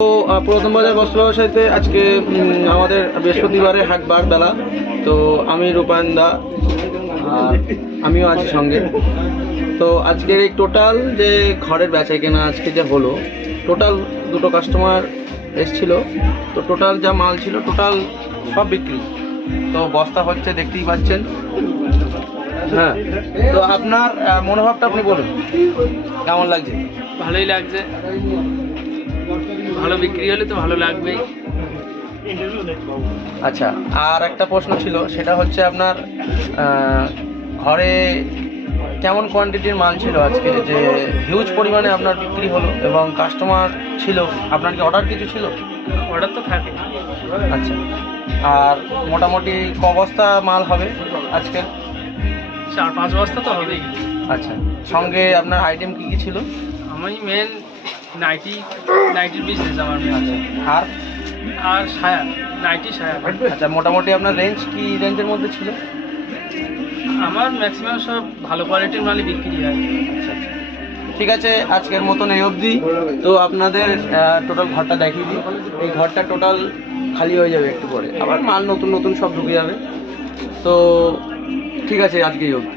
তো প্রথম বাজার বস্ত্র ব্যবসায়ীতে আজকে আমাদের বৃহস্পতিবারে হাট বার বেলা। তো আমি রূপায়ণ দা আর আমিও আছি সঙ্গে। তো আজকের এই টোটাল যে ঘরের বেচা কেনা আজকে যে হলো, টোটাল দুটো কাস্টমার এসছিল। তো টোটাল যা মাল ছিল টোটাল সব বিক্রি। তো বস্তা হচ্ছে, দেখতেই পাচ্ছেন। হ্যাঁ, তো আপনার মনোভাবটা আপনি বলুন, কেমন লাগছে? ভালোই লাগছে, ভালো বিক্রি হলে তো ভালো লাগবেই। আচ্ছা, আর একটা প্রশ্ন ছিল, সেটা হচ্ছে আপনার ঘরে কেমন কোয়ান্টিটির মাল ছিল আজকে, যে হিউজ পরিমাণে আপনার বিক্রি হলো এবং কাস্টমার ছিল? আপনার কি অর্ডার কিছু ছিল? অর্ডার তো থাকে। আচ্ছা, আর মোটামুটি ক বস্তা মাল হবে আজকে? 4-5 বস্তা তো হবেই। আচ্ছা, সঙ্গে আপনার আইটেম কি কি ছিল? আমি মেন নাইটির বিজনেস আমার মেন। আচ্ছা, আর আর সায়া, নাইটি সায়া। আচ্ছা, মোটামুটি আপনার রেঞ্জ কি রেঞ্জের মধ্যে ছিল? আমার ম্যাক্সিমাম সব ভালো কোয়ালিটির মালই বিক্রি হয়। আচ্ছা, ঠিক আছে, আজকের মতন এই অবধি। তো আপনাদের টোটাল ঘরটা দেখিয়ে দিই। এই ঘরটা টোটাল খালি হয়ে যাবে একটু পরে, আবার মাল নতুন নতুন সব ঢুকে যাবে। তো ঠিক আছে, আজকে এই অবধি।